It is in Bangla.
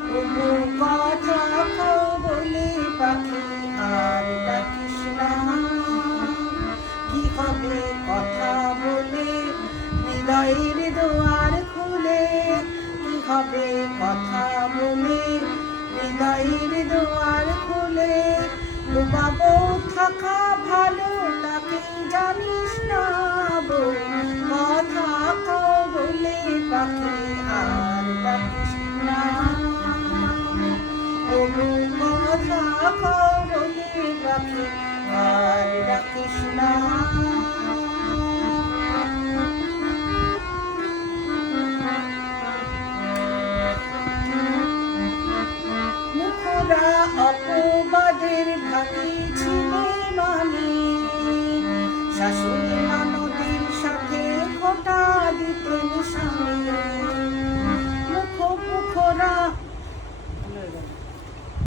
তবু কথা কও বলে পাখি আর ডাকিস না। কি হবে কথা বলে হৃদয়ের দুয়ার খুলে, কি হবে কথা বলে হৃদয়ের দুয়ার খুলে। ডুবাবো থাকা ভালো তাকে জানিস না বউ, কথা কও বলে পাখি আর ডাকিস না। তবু কথা কও বলে পাখি আর ডাকিস না। মুখরা অপবাদের ঢাকি ছিলে মানে, শাশুড়ি মা